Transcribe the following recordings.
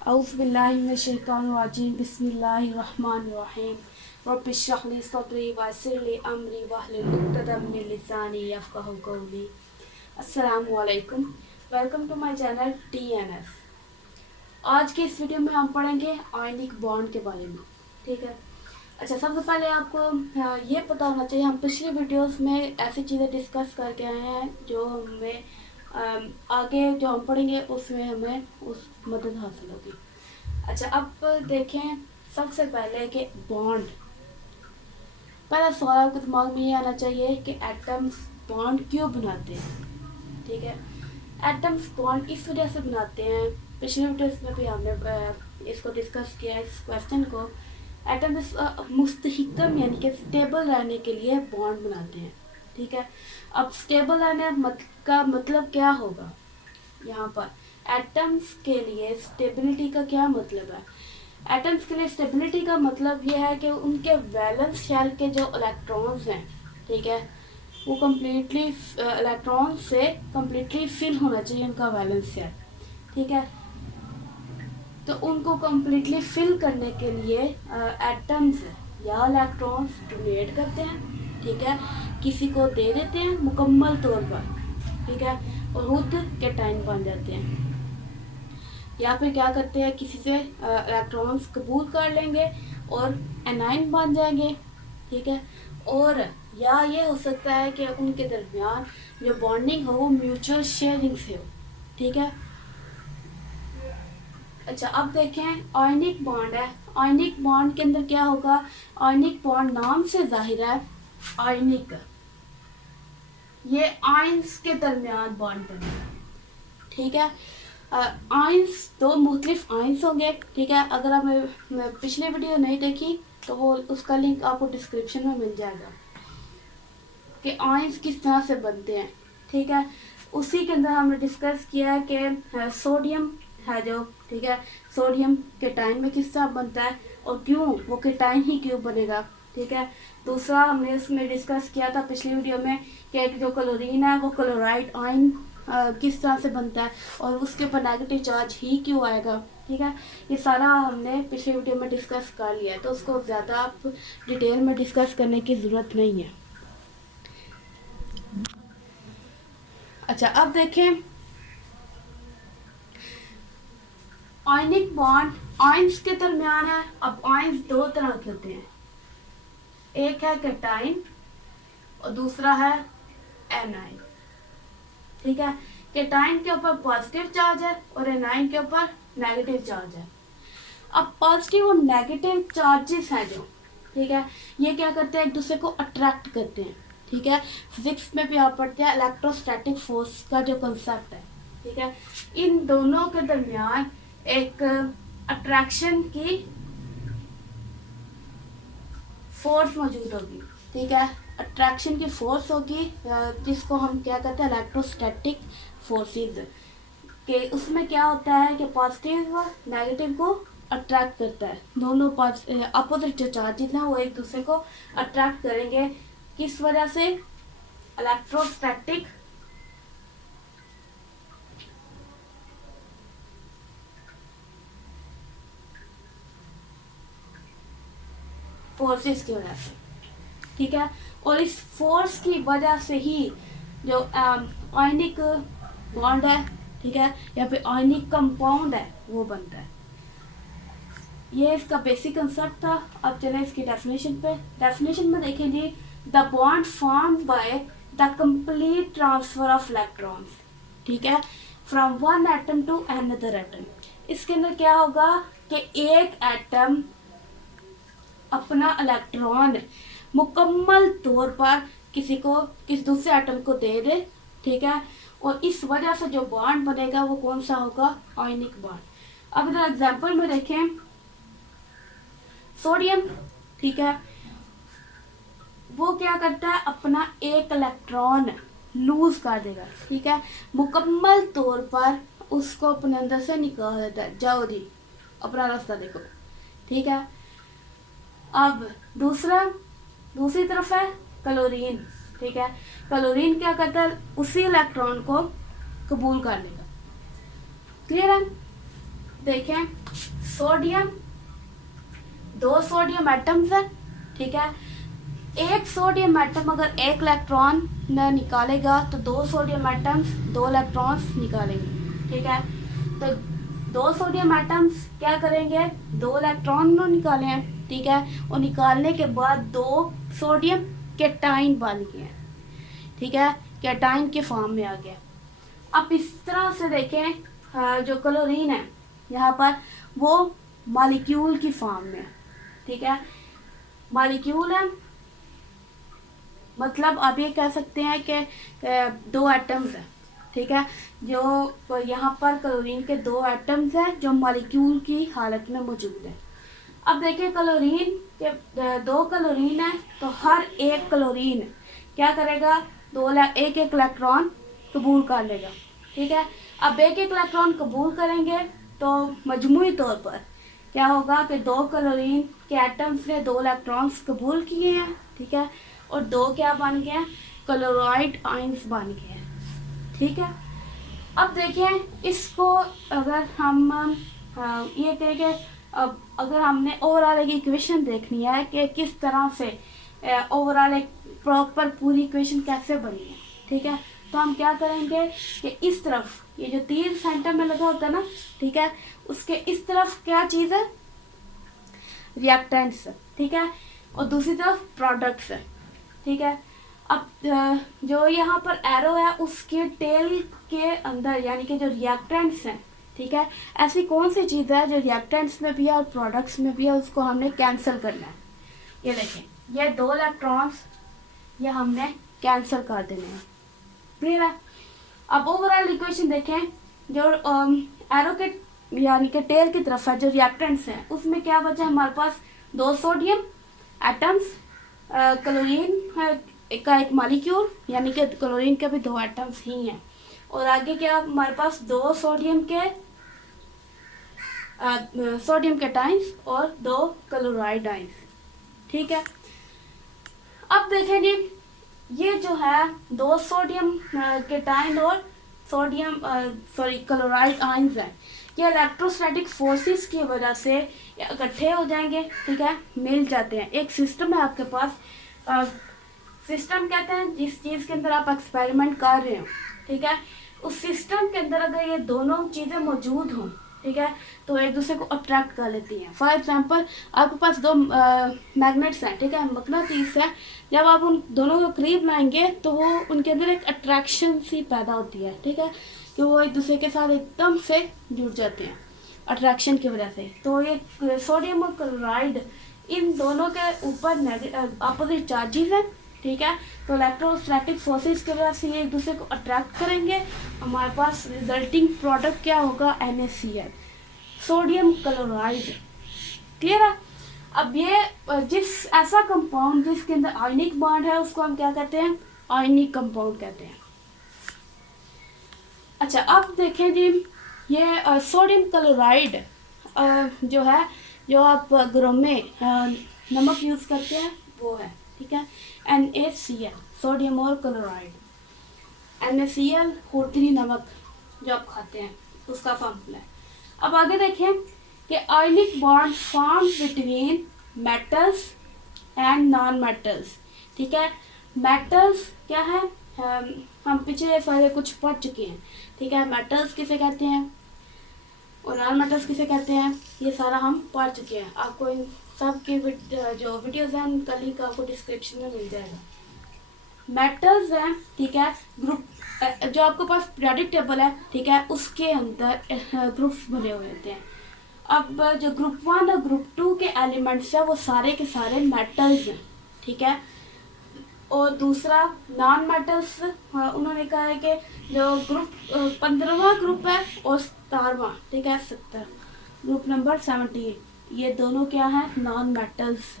औज़ुबिल्लाहिमिनश्शैतानिर्रजीम बिस्मिल्लाहिर्रहमानिर्रहीम रब्बि इश्रह ली सदरी वयस्सिर ली अमरी वहलुल उक़दतम मिन लिसानी यफ़क़हू क़ौली। अस्सलामु अलैकुम, welcome to my channel TNF। आज के इस वीडियो में हम पढ़ेंगे आयनिक बॉन्ड के बारे में। ठीक है, अच्छा, सबसे पहले आपको ये पता होना चाहिए, हम पिछली वीडियोस में ऐसी चीज़ें डिस्कस करके आए हैं जो हमें आगे जो हम पढ़ेंगे उसमें हमें उस मदद हासिल होगी। अच्छा, अब देखें सबसे पहले कि बॉन्ड। पहला सवाल आपके दिमाग में ये आना चाहिए कि एटम्स बॉन्ड क्यों बनाते हैं। ठीक है, एटम्स बॉन्ड इस वजह से बनाते हैं, पिछले वीडियोस में भी हमने इसको डिस्कस किया इस क्वेश्चन को। एटम्स मुस्तहिकम यानी कि स्टेबल रहने के लिए बॉन्ड बनाते हैं। ठीक है, अब स्टेबल रहने का मतलब क्या होगा यहाँ पर? एटम्स के लिए स्टेबिलिटी का क्या मतलब है? एटम्स के लिए स्टेबिलिटी का मतलब ये है कि उनके वैलेंस शेल के जो इलेक्ट्रॉन्स हैं, ठीक है, वो कम्प्लीटली इलेक्ट्रॉन से कम्प्लीटली फिल होना चाहिए उनका वैलेंस शेल। ठीक है, तो उनको कम्प्लीटली फिल करने के लिए एटम्स या इलेक्ट्रॉन्स डोनेट करते हैं। ठीक है, किसी को दे देते हैं मुकम्मल तौर पर। ठीक है, और खुद कैटाइन बन जाते हैं, या फिर क्या करते हैं किसी से इलेक्ट्रॉन्स कबूल कर लेंगे और एनाइन बन जाएंगे। ठीक है, और या ये हो सकता है कि उनके दरमियान जो बॉन्डिंग हो वो म्यूचुअल शेयरिंग से हो। ठीक है, अच्छा, अब देखें आयनिक बॉन्ड है। आयनिक बॉन्ड के अंदर क्या होगा? आयनिक बॉन्ड नाम से जाहिर है आयनिक, ये आयंस के दरमियान बॉन्ड बनेगा। ठीक है, आयंस दो मुख्तलिफ आयंस होंगे। ठीक है, अगर आपने पिछले वीडियो नहीं देखी तो वो उसका लिंक आपको डिस्क्रिप्शन में मिल जाएगा कि आयंस किस तरह से बनते हैं। ठीक है, उसी के अंदर हमने डिस्कस किया है कि सोडियम है जो, ठीक है, सोडियम केटाइन में किस तरह बनता है और क्यों वो केटाइन ही क्यों बनेगा। ठीक है, दूसरा हमने उसमें डिस्कस किया था पिछली वीडियो में कि जो क्लोरीन है वो क्लोराइड आयन किस तरह से बनता है और उसके ऊपर नेगेटिव चार्ज ही क्यों आएगा। ठीक है, ये सारा हमने पिछले वीडियो में डिस्कस कर लिया है, तो उसको ज़्यादा आप डिटेल में डिस्कस करने की ज़रूरत नहीं है। अच्छा, अब देखें आयनिक बॉन्ड आयंस के दरमियान है। अब आयंस दो तरह के होते हैं, एक है कैटाइन और दूसरा है एनाइन। ठीक है, कैटाइन के ऊपर पॉजिटिव चार्ज है और एनाइन के ऊपर नेगेटिव चार्ज है। अब पॉजिटिव और नेगेटिव चार्जेस हैं जो, ठीक है, ये क्या करते हैं? एक दूसरे को अट्रैक्ट करते हैं। ठीक है, फिजिक्स में भी आप पढ़ते हैं इलेक्ट्रोस्टैटिक फोर्स का जो कंसेप्ट है। ठीक है, इन दोनों के दरमियान एक अट्रैक्शन की फोर्स मौजूद होगी। ठीक है, अट्रैक्शन की फोर्स होगी जिसको हम क्या कहते हैं? इलेक्ट्रोस्टैटिक फोर्सेस के उसमें क्या होता है कि पॉजिटिव व नेगेटिव को अट्रैक्ट करता है। दोनों अपोजिट जो चार्जेस हैं वो एक दूसरे को अट्रैक्ट करेंगे। किस वजह से? इलेक्ट्रोस्टैटिक फोर्सेस की वजह से। ठीक है, और इस फोर्स की वजह से ही जो आयनिक बॉन्ड है, ठीक है, या फिर आयनिक कंपाउंड है वो बनता है। ये इसका बेसिक कंसेप्ट था। अब चलें इसकी डेफिनेशन पे। डेफिनेशन में देखेंगे the bond formed by the complete transfer of electrons, ठीक है, from one atom to another atom. इसके अंदर क्या होगा कि एक एटम अपना इलेक्ट्रॉन मुकम्मल तौर पर किस दूसरे एटम को दे दे। ठीक है, और इस वजह से जो बॉन्ड बनेगा वो कौन सा होगा? Ionic bond. अब इधर एग्जांपल में देखें सोडियम, ठीक है, वो क्या करता है? अपना एक इलेक्ट्रॉन लूज कर देगा। ठीक है, मुकम्मल तौर पर उसको अपने अंदर से निकाल देता है, जाओ जी अपना रास्ता देखो। ठीक है, अब दूसरी तरफ है क्लोरीन। ठीक है, क्लोरीन क्या करता है? उसी इलेक्ट्रॉन को कबूल कर लेगा। क्लियर है? देखें, सोडियम, 2 सोडियम एटम्स है, ठीक है। एक सोडियम एटम अगर एक इलेक्ट्रॉन न निकालेगा तो 2 सोडियम एटम्स 2 इलेक्ट्रॉन्स निकालेंगे, ठीक है। तो 2 सोडियम एटम्स क्या करेंगे, 2 इलेक्ट्रॉन निकालें, ठीक है। और निकालने के बाद 2 सोडियम कैटाइन बन गए, ठीक है, कैटाइन के फॉर्म में आ गया। अब इस तरह से देखें, जो क्लोरीन है यहाँ पर वो मॉलिक्यूल की फॉर्म में, ठीक है। मॉलिक्यूल है, मतलब आप ये कह सकते हैं कि 2 एटम्स हैं, ठीक है। जो यहाँ पर क्लोरीन के 2 एटम्स हैं जो मॉलिक्यूल की हालत में मौजूद है। अब देखिए, क्लोरीन के 2 क्लोरीन है तो हर एक क्लोरीन क्या करेगा, एक इलेक्ट्रॉन कबूल कर लेगा, ठीक है। अब एक इलेक्ट्रॉन कबूल करेंगे तो मजमूई तौर पर क्या होगा कि 2 क्लोरीन के एटम्स ने 2 इलेक्ट्रॉन्स कबूल किए हैं, ठीक है, और 2 क्या बन गए, क्लोराइड आयंस बन गए हैं, ठीक है। अब देखें, इसको अगर हम ये कहेंगे, अब अगर हमने ओवरऑल एक इक्वेशन देखनी है कि किस तरह से ओवरऑल एक प्रॉपर पूरी इक्वेशन कैसे बनी है, ठीक है, तो हम क्या करेंगे कि इस तरफ ये जो तीर सेंटर में लगा होता है ना, ठीक है, उसके इस तरफ क्या चीज़ है, रिएक्टेंट्स, ठीक है, और दूसरी तरफ प्रोडक्ट्स है, ठीक है। अब जो यहाँ पर एरो है उसके टेल के अंदर यानी कि जो रिएक्टेंट्स हैं, ठीक है, ऐसी कौन सी चीज़ है जो रिएक्टेंट्स में भी है और प्रोडक्ट्स में भी है, उसको हमने कैंसिल करना है। ये देखें, ये 2 इलेक्ट्रॉन्स ये हमने कैंसिल कर देने हैं, क्लियर है। अब ओवरऑल इक्वेशन देखें, जो एरो के यानी कि टेल की तरफ है जो रिएक्टेंट्स हैं उसमें क्या बचा है हमारे पास, 2 सोडियम एटम्स, क्लोरीन का एक मॉलिक्यूल यानी कि क्लोरीन के भी 2 एटम्स ही हैं, और आगे क्या हमारे पास 2 सोडियम कैटाइंस और 2 क्लोराइड आयंस, ठीक है। अब देखें जी, ये जो है 2 सोडियम कैटाइन और क्लोराइड आयंस हैं, ये इलेक्ट्रोस्टैटिक फोर्सेस की वजह से इकट्ठे हो जाएंगे, ठीक है, मिल जाते हैं। एक सिस्टम है आपके पास, सिस्टम कहते हैं जिस चीज़ के अंदर आप एक्सपेरिमेंट कर रहे हो, ठीक है, उस सिस्टम के अंदर अगर ये दोनों चीज़ें मौजूद हों, ठीक है, तो एक दूसरे को अट्रैक्ट कर लेती हैं। फॉर एग्जांपल, आपके पास 2 मैग्नेट्स हैं, ठीक है, मकनातीस है, जब आप उन दोनों को करीब लाएंगे तो वो उनके अंदर एक अट्रैक्शन सी पैदा होती है, ठीक है, कि वो एक दूसरे के साथ एकदम से जुड़ जाते हैं अट्रैक्शन की वजह से। तो ये सोडियम और क्लोराइड इन दोनों के ऊपर अपोजिट चार्जेस हैं, ठीक है, तो इलेक्ट्रोस्टैटिक फोर्सेस की वजह से ये एक दूसरे को अट्रैक्ट करेंगे। हमारे पास रिजल्टिंग प्रोडक्ट क्या होगा, NaCl, सोडियम क्लोराइड, क्लियर है। अब ये जिस ऐसा कंपाउंड जिसके अंदर आयनिक बॉन्ड है उसको हम क्या कहते हैं, आयनिक कंपाउंड कहते हैं। अच्छा, अब देखें जी, ये सोडियम क्लोराइड जो है, जो आप घरों में नमक यूज़ करते हैं वो है, ठीक है, NaCl, सोडियम और क्लोराइड। NaCl होटली नमक जो आप खाते हैं उसका फॉर्मूला है। अब आगे देखें कि ionic bond form between metals and non metals, ठीक है। मेटल्स क्या है, हम पीछे सारे कुछ पढ़ चुके हैं, ठीक है, मेटल्स किसे कहते हैं और नॉन मेटल्स किसे कहते हैं, ये सारा हम पढ़ चुके हैं। आपको इन सब के जो वीडियोज़ हैं उनका लिंक आपको डिस्क्रिप्शन में मिल जाएगा। मेटल्स हैं, ठीक है, ग्रुप जो आपके पास पीरियोडिक टेबल है, ठीक है, उसके अंदर ग्रुप्स बने हुए होते हैं। अब जो ग्रुप 1 और ग्रुप 2 के एलिमेंट्स हैं वो सारे के सारे मेटल्स हैं, ठीक है। और दूसरा नॉन मेटल्स, उन्होंने कहा है कि जो ग्रुप 15वां ग्रुप है और 17वां, ठीक है, 70, ग्रुप नंबर 17, ये दोनों क्या है, नॉन मेटल्स,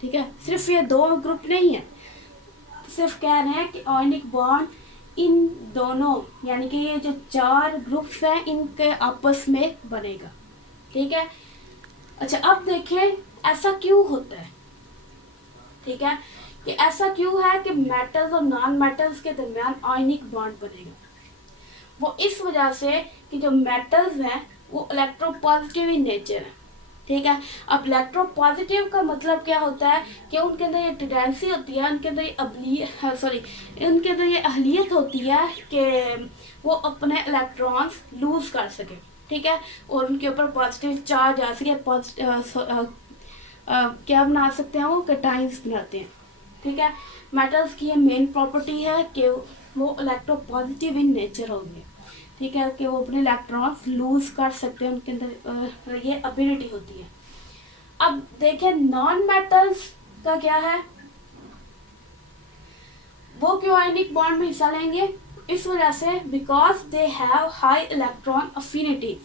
ठीक है। सिर्फ ये 2 ग्रुप नहीं है, सिर्फ कह रहे हैं कि आयनिक बॉन्ड इन दोनों यानी कि ये जो 4 ग्रुप्स हैं इनके आपस में बनेगा, ठीक है। अच्छा, अब देखें ऐसा क्यों होता है, ठीक है, कि ऐसा क्यों है कि मेटल्स और नॉन मेटल्स के दरमियान आयनिक बॉन्ड बनेगा। वो इस वजह से कि जो मेटल्स हैं वो इलेक्ट्रोपॉजिटिव इन नेचर है, ठीक है। अब इलेक्ट्रोपॉजिटिव का मतलब क्या होता है कि उनके अंदर ये टेंडेंसी होती है, उनके अंदर उनके अंदर ये अहलियत होती है कि वो अपने इलेक्ट्रॉन्स लूज कर सके, ठीक है, और उनके ऊपर पॉजिटिव चार्ज आ सके, क्या बना सकते हैं, वो कैटाइंस बनाते हैं, ठीक है। मेटल्स की ये मेन प्रॉपर्टी है कि वो इलेक्ट्रोपॉजिटिव इन नेचर होंगे, ठीक है, कि वो अपने इलेक्ट्रॉन्स लूज कर सकते हैं, उनके अंदर ये एबिलिटी होती है। अब देखें नॉन मेटल्स का क्या है, वो क्यों आयनिक बॉन्ड में हिस्सा लेंगे, इस वजह से because they have high electron affinity.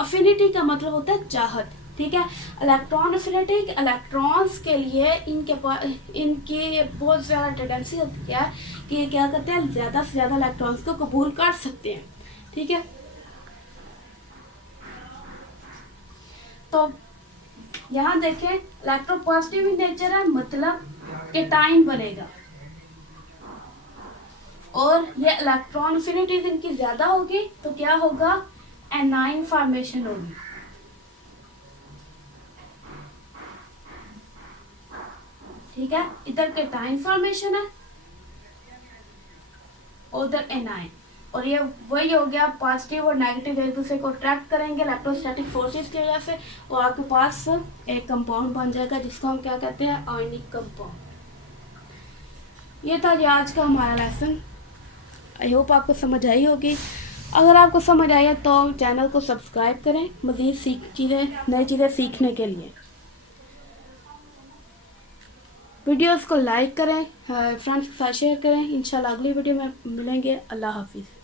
Affinity का मतलब होता है चाहत, ठीक है। इलेक्ट्रॉन अफिनिटी, इलेक्ट्रॉन्स के लिए इनकी बहुत ज़्यादा टेंडेंसी होती है कि ये क्या करते हैं, ज़्यादा से ज़्यादा इलेक्ट्रॉन्स को कबूल कर सकते हैं, ठीक है। तो यहाँ देखें इलेक्ट्रोपॉजिटिव इन नेचर है, मतलब कैटाइन बनेगा, और ये इलेक्ट्रॉन अफिनिटी इनकी ज़्यादा होगी तो क्या होगा, एनाइन फॉर्मेशन होगी, ठीक है। इधर कैटाइन फॉर्मेशन है, उधर एनाइन, और ये वही हो गया, पॉजिटिव और नेगेटिव एक दूसरे को अट्रैक्ट करेंगे इलेक्ट्रोस्टैटिक फोर्सेस की वजह से, वो आपके पास एक कंपाउंड बन जाएगा जिसको हम क्या कहते हैं, आयनिक कंपाउंड। ये था जी आज का हमारा लेसन। आई होप आपको समझ आई होगी। अगर आपको समझ आया तो चैनल को सब्सक्राइब करें मज़ीद नई चीज़ें सीखने के लिए। वीडियोस को लाइक करें, फ्रेंड्स के साथ शेयर करें। इंशाल्लाह अगली वीडियो में मिलेंगे। अल्लाह हाफिज़।